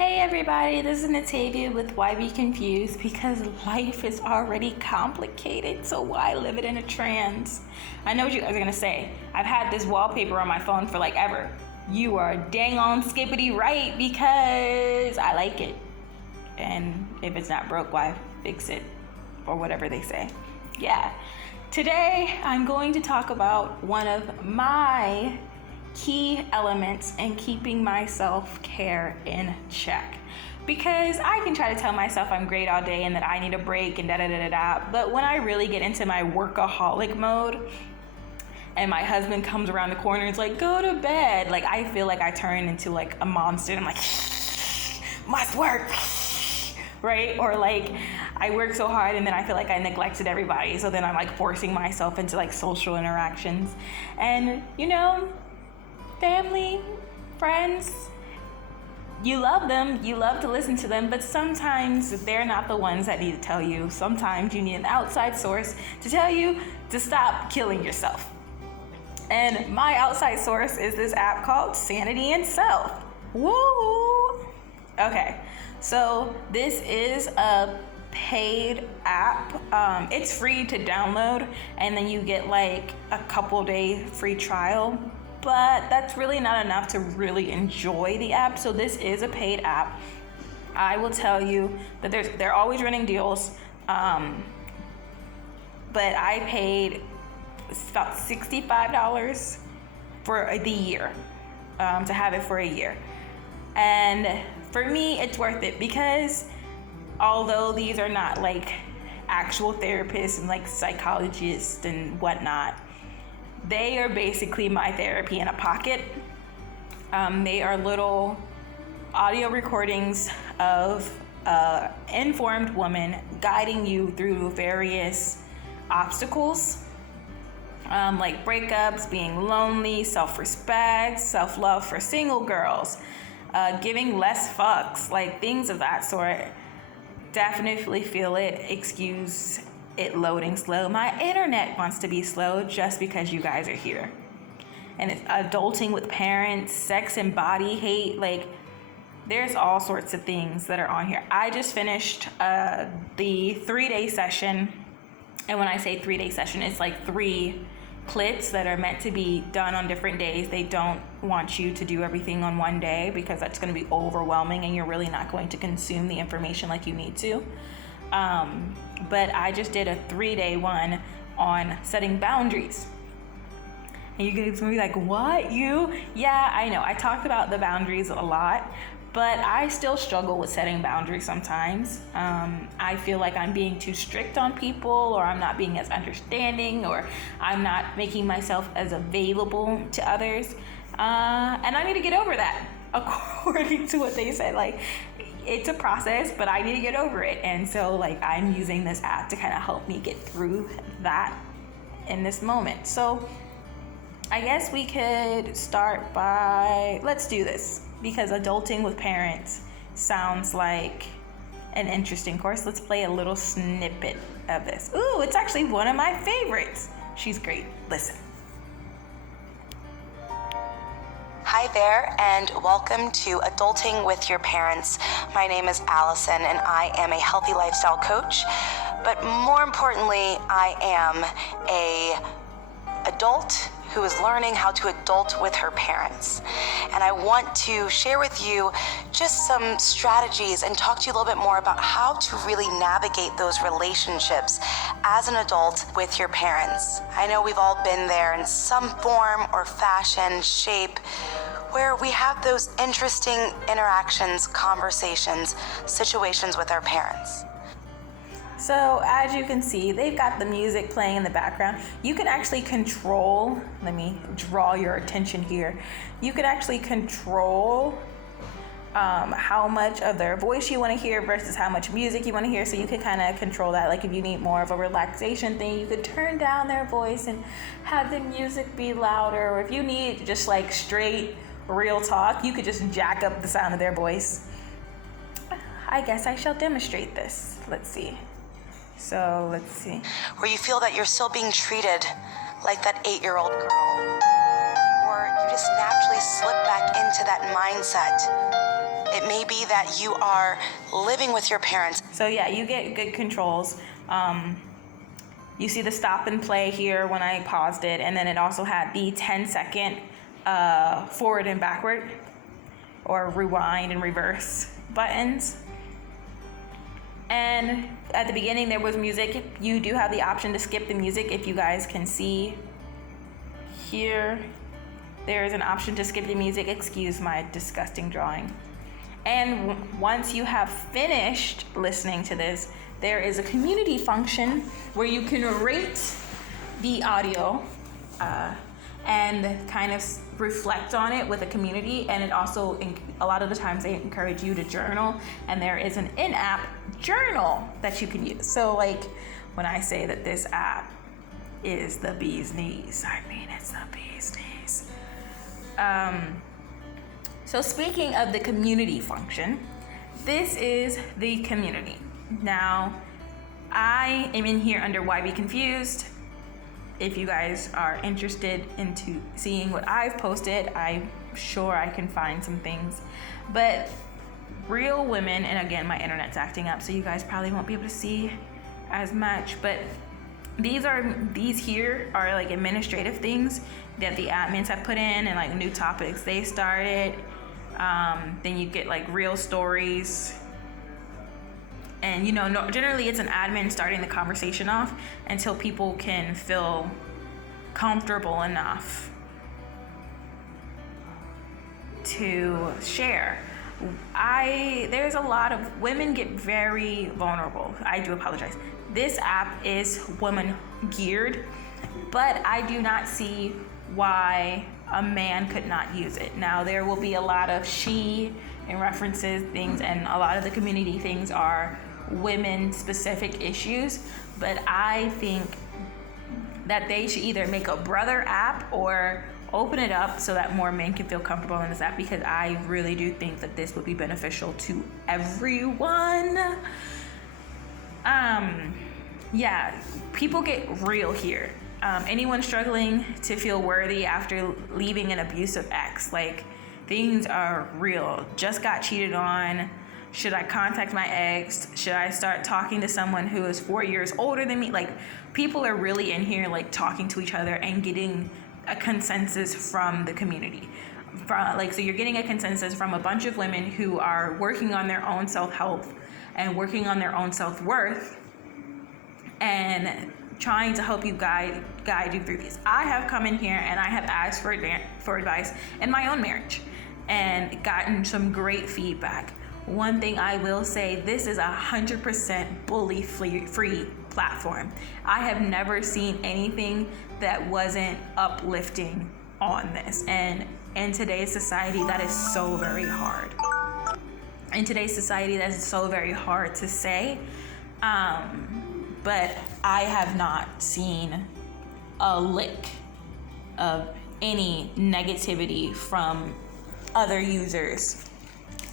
Hey everybody, this is Natavia with YBConfused because life is already complicated, so why live it in a trance? I know what you guys are gonna say. I've had this wallpaper on my phone for like ever. You are dang on skippity right because I like it. And if it's not broke, why fix it? Or whatever they say. Yeah. Today I'm going to talk about one of my key elements in keeping my self-care in check, because I can try to tell myself I'm great all day and that I need a break and da-da-da-da-da, but when I really get into my workaholic mode and my husband comes around the corner and is like, go to bed, like I feel like I turn into like a monster and I'm like, must work, right? Or like I work so hard and then I feel like I neglected everybody, so then I'm like forcing myself into like social interactions. And you know, family, friends, you love them, you love to listen to them, but sometimes they're not the ones that need to tell you. Sometimes you need an outside source to tell you to stop killing yourself. And my outside source is this app called Sanity Self. Woo! Okay, so this is a paid app. It's free to download, and then you get like a couple day free trial. But that's really not enough to really enjoy the app. So this is a paid app. I will tell you that they're always running deals. But I paid about $65 for the year, to have it for a year. And for me, it's worth it because although these are not like actual therapists and like psychologists and whatnot, they are basically my therapy in a pocket. They are little audio recordings of an informed woman guiding you through various obstacles, like breakups, being lonely, self-respect, self-love for single girls, giving less fucks, like things of that sort. Definitely feel it. Excuse it loading slow. My internet wants to be slow just because you guys are here. And it's adulting with parents, sex and body hate, like there's all sorts of things that are on here. I just finished the 3-day session, and when I say 3-day session, it's like 3 clips that are meant to be done on different days. They don't want you to do everything on one day because that's going to be overwhelming and you're really not going to consume the information like you need to. But I just did a 3-day one on setting boundaries. And you're going to be like, what, you? Yeah, I know. I talked about the boundaries a lot, but I still struggle with setting boundaries sometimes. I feel like I'm being too strict on people, or I'm not being as understanding, or I'm not making myself as available to others. And I need to get over that, according to what they said. Like, it's a process, but I need to get over it. And so like I'm using this app to kind of help me get through that in this moment. So I guess we could start by, let's do this, because adulting with parents sounds like an interesting course. Let's play a little snippet of this. Ooh, it's actually one of my favorites. She's great. Listen. Hi there, and welcome to Adulting with Your Parents. My name is Allison, and I am a healthy lifestyle coach, but more importantly, I am a adult who is learning how to adult with her parents. And I want to share with you just some strategies and talk to you a little bit more about how to really navigate those relationships as an adult with your parents. I know we've all been there in some form or fashion, shape, where we have those interesting interactions, conversations, situations with our parents. So as you can see, they've got the music playing in the background. You can actually control, let me draw your attention here. You can actually control how much of their voice you want to hear versus how much music you want to hear. So you can kind of control that. Like if you need more of a relaxation thing, you could turn down their voice and have the music be louder. Or if you need just like straight real talk, you could just jack up the sound of their voice. I guess I shall demonstrate this. Let's see. So let's see. Where you feel that you're still being treated like that 8-year-old girl, or you just naturally slip back into that mindset. It It may be that you are living with your parents. So yeah, you get good controls. You see the stop and play here when I paused it, and then it also had the 10-second forward and backward, or rewind and reverse buttons. And at the beginning there was music. You do have the option to skip the music. If you guys can see here, there is an option to skip the music. Excuse my disgusting drawing. And once you have finished listening to this, there is a community function where you can rate the audio and kind of reflect on it with a community. And it also, a lot of the times they encourage you to journal, and there is an in-app journal that you can use. So like when I say that this app is the bee's knees, I mean it's the bee's knees. So speaking of the community function, this is the community. Now, I am in here under YBConfused. If you guys are interested into seeing what I've posted, I'm sure I can find some things. But real women, and again, my internet's acting up, so you guys probably won't be able to see as much, but these here are like administrative things that the admins have put in, and like new topics they started. Then you get like real stories. And generally it's an admin starting the conversation off until people can feel comfortable enough to share. There's a lot of women get very vulnerable. I do apologize. This app is woman geared, but I do not see why a man could not use it. Now there will be a lot of she and references things, and a lot of the community things are women specific issues, but I think that they should either make a brother app or open it up so that more men can feel comfortable in this app, because I really do think that this would be beneficial to everyone. Yeah, people get real here. Anyone struggling to feel worthy after leaving an abusive ex, like things are real. Just got cheated on. Should I contact my ex? Should I start talking to someone who is 4 years older than me? Like, people are really in here like talking to each other and getting a consensus from the community. So you're getting a consensus from a bunch of women who are working on their own self-help and working on their own self-worth and trying to help you guide you through these. I have come in here and I have asked for advice in my own marriage and gotten some great feedback. One thing I will say, this is 100% bully-free platform. I have never seen anything that wasn't uplifting on this. And in today's society, that is so very hard. In today's society, that is so very hard to say. But I have not seen a lick of any negativity from other users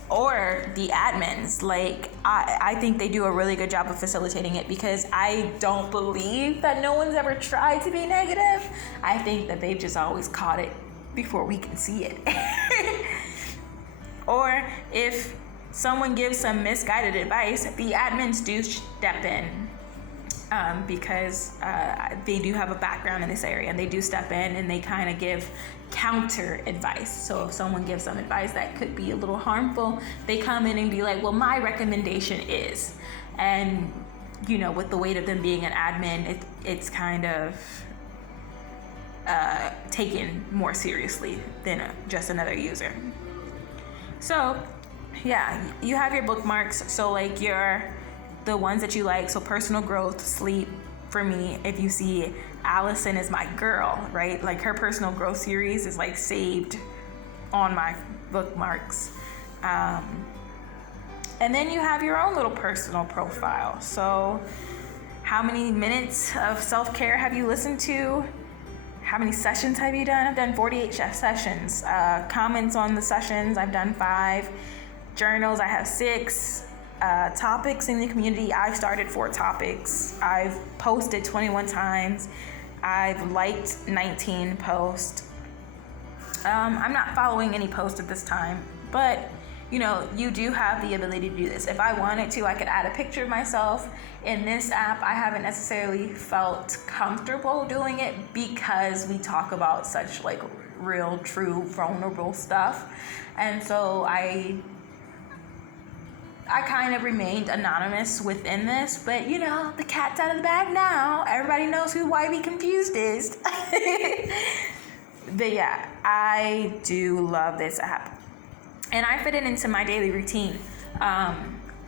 or the admins. Like, I think they do a really good job of facilitating it, because I don't believe that no one's ever tried to be negative. I think that they've just always caught it before we can see it. Or if someone gives some misguided advice, the admins do step in, because they do have a background in this area, and they do step in and they kind of give counter advice. So if someone gives some advice that could be a little harmful, they come in and be like, well, my recommendation is, and with the weight of them being an admin, it's kind of taken more seriously than just another user. So yeah, you have your bookmarks. So like the ones that you like. So personal growth, sleep. For me, if you see Allison is my girl, right? Like her personal growth series is like saved on my bookmarks. And then you have your own little personal profile. So how many minutes of self-care have you listened to? How many sessions have you done? I've done 48 sessions. Comments on the sessions, I've done 5. Journals, I have 6. Topics in the community, I've started 4 topics. I've posted 21 times. I've liked 19 posts. I'm not following any posts at this time, but you do have the ability to do this. If I wanted to, I could add a picture of myself in this app. I haven't necessarily felt comfortable doing it because we talk about such like real, true, vulnerable stuff. And so I kind of remained anonymous within this, but the cat's out of the bag now. Everybody knows who YBConfused is. But yeah, I do love this app. And I fit it into my daily routine.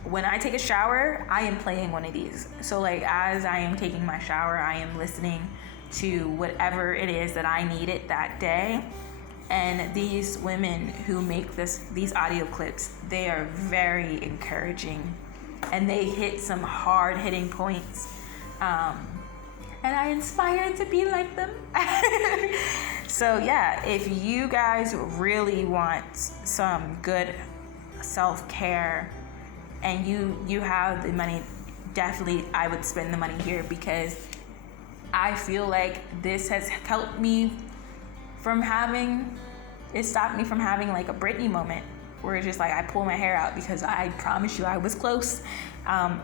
When I take a shower, I am playing one of these. So like as I am taking my shower, I am listening to whatever it is that I needed that day. And these women who make these audio clips, they are very encouraging, and they hit some hard hitting points. And I inspire to be like them. So yeah, if you guys really want some good self-care and you have the money, definitely I would spend the money here, because I feel like this has helped me it stopped me from having like a Britney moment where it's just like I pull my hair out because I promise you I was close.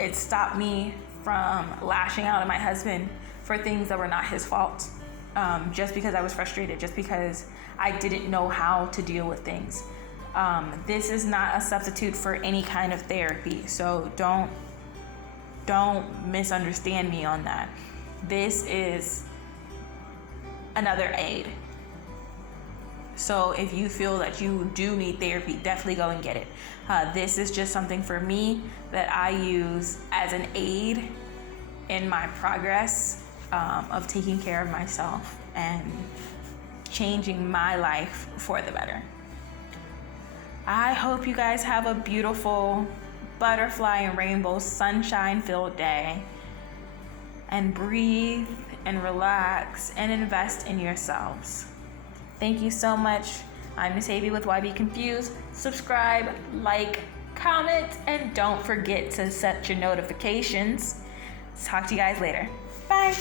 It stopped me from lashing out at my husband for things that were not his fault, just because I was frustrated, just because I didn't know how to deal with things. This is not a substitute for any kind of therapy, so don't misunderstand me on that. This is another aid. So if you feel that you do need therapy, definitely go and get it. This is just something for me that I use as an aid in my progress of taking care of myself and changing my life for the better. I hope you guys have a beautiful butterfly and rainbow sunshine-filled day, and breathe and relax and invest in yourselves. Thank you so much. I'm Miss Avy with YBConfused. Subscribe, like, comment, and don't forget to set your notifications. Talk to you guys later. Bye.